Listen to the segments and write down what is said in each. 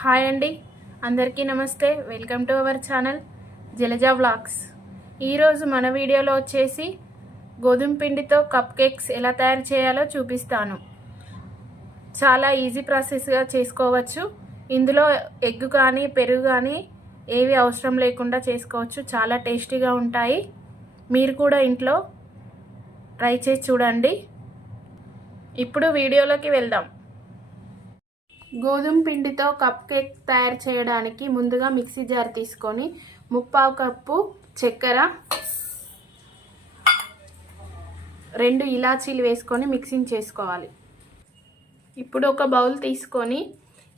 Hi అండి. అందరికీ నమస్తే. Welcome to our channel Jalaja vlogs. ఈరోజు మన వీడియోలో వచ్చేసి గోధుమ పిండితో కప్ కేక్స్ ఎలా తయారు చేయాలో చూపిస్తాను. చాలా ఈజీ ప్రాసెస్గా చేసుకోవచ్చు. ఇందులో ఎగ్ కానీ పెరుగు కానీ ఏవి అవసరం లేకుండా చేసుకోవచ్చు. చాలా టేస్టీగా ఉంటాయి. మీరు కూడా ఇంట్లో ట్రై చేసి చూడండి. ఇప్పుడు వీడియోలోకి వెళ్దాం. గోధుమ పిండితో కప్ కేక్ తయారు చేయడానికి ముందుగా మిక్సీ జార్ తీసుకొని ముప్పావు కప్పు చక్కెర రెండు ఇలాచీలు వేసుకొని మిక్సింగ్ చేసుకోవాలి. ఇప్పుడు ఒక బౌల్ తీసుకొని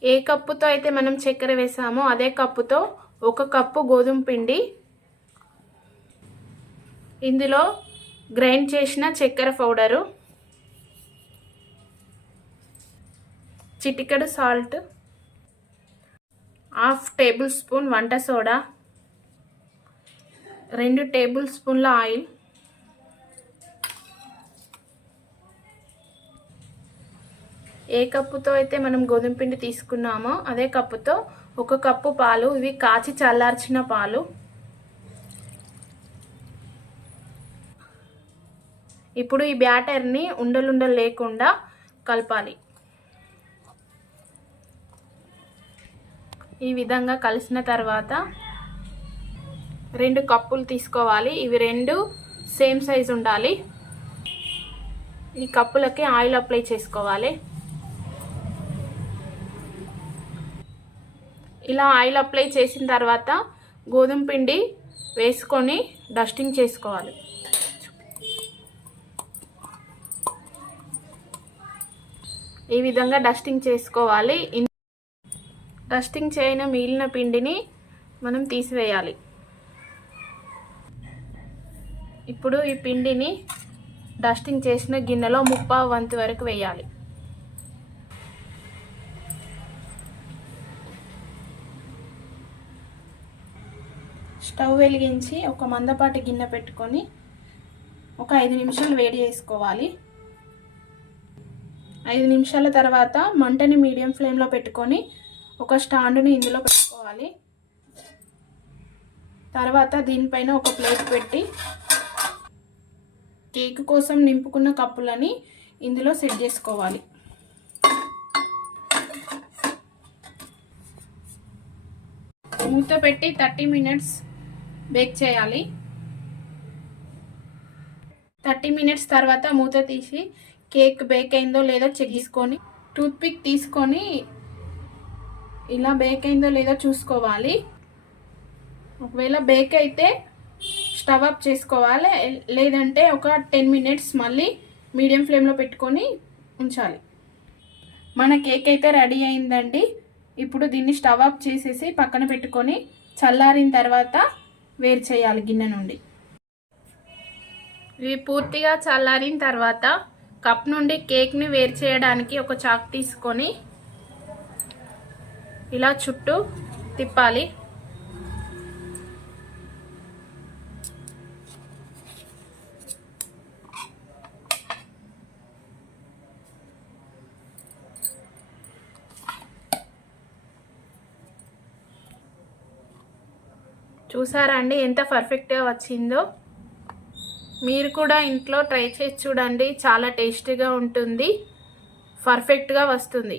ఏ కప్పుతో అయితే మనం చక్కెర వేసామో అదే కప్పుతో ఒక కప్పు గోధుమ పిండి ఇందులో గ్రైండ్ చేసిన చక్కెర పౌడరు చిటికెడు సాల్ట్ హాఫ్ టేబుల్ స్పూన్ వంట సోడా రెండు టేబుల్ స్పూన్ల ఆయిల్ ఏ కప్పుతో అయితే మనం గోధుమ పిండి తీసుకున్నామో అదే కప్పుతో ఒక కప్పు పాలు ఇవి కాచి చల్లార్చిన పాలు ఇప్పుడు ఈ బ్యాటర్ని ఉండలుండలు లేకుండా కలపాలి. ఈ విధంగా కలిసిన తర్వాత రెండు కప్పులు తీసుకోవాలి. ఇవి రెండు సేమ్ సైజ్ ఉండాలి. ఈ కప్పులకి ఆయిల్ అప్లై చేసుకోవాలి. ఇలా ఆయిల్ అప్లై చేసిన తర్వాత గోధుమ పిండి వేసుకొని డస్టింగ్ చేసుకోవాలి. ఈ విధంగా డస్టింగ్ చేసుకోవాలి. డస్టింగ్ చేయని మిగిలిన పిండిని మనం తీసివేయాలి. ఇప్పుడు ఈ పిండిని డస్టింగ్ చేసిన గిన్నెలో ముప్పావు వంతు వరకు వేయాలి. స్టవ్ వెలిగించి ఒక మందపాటి గిన్నె పెట్టుకొని ఒక ఐదు నిమిషాలు వేడి చేసుకోవాలి. ఐదు నిమిషాల తర్వాత మంటని మీడియం ఫ్లేమ్లో పెట్టుకొని ఒక స్టాండ్ని ఇందులో పెట్టుకోవాలి. తర్వాత దీనిపైన ఒక ప్లేట్ పెట్టి కేక్ కోసం నింపుకున్న కప్పులని ఇందులో సెట్ చేసుకోవాలి. మూత పెట్టి థర్టీ మినిట్స్ బేక్ చేయాలి. థర్టీ మినిట్స్ తర్వాత మూత తీసి కేక్ బేక్ అయిందో లేదో చెక్ చేసుకొని టూత్పిక్ తీసుకొని ఇలా బేక్ అయిందో లేదో చూసుకోవాలి. ఒకవేళ బేక్ అయితే స్టవ్ అప్ చేసుకోవాలి. లేదంటే ఒక టెన్ మినిట్స్ మళ్ళీ మీడియం ఫ్లేమ్లో పెట్టుకొని ఉంచాలి. మన కేక్ అయితే రెడీ అయిందండి. ఇప్పుడు దీన్ని స్టవ్ అప్ చేసేసి పక్కన పెట్టుకొని చల్లారిన తర్వాత వేరు చేయాలి గిన్నె నుండి. ఇవి పూర్తిగా చల్లారిన తర్వాత కప్ నుండి కేక్ని వేరు చేయడానికి ఒక చాక్ తీసుకొని ఇలా చుట్టూ తిప్పాలి. చూసారా అండి ఎంత పర్ఫెక్ట్గా వచ్చిందో? మీరు కూడా ఇంట్లో ట్రై చేసి చూడండి. చాలా టేస్టీగా ఉంటుంది. పర్ఫెక్ట్గా వస్తుంది.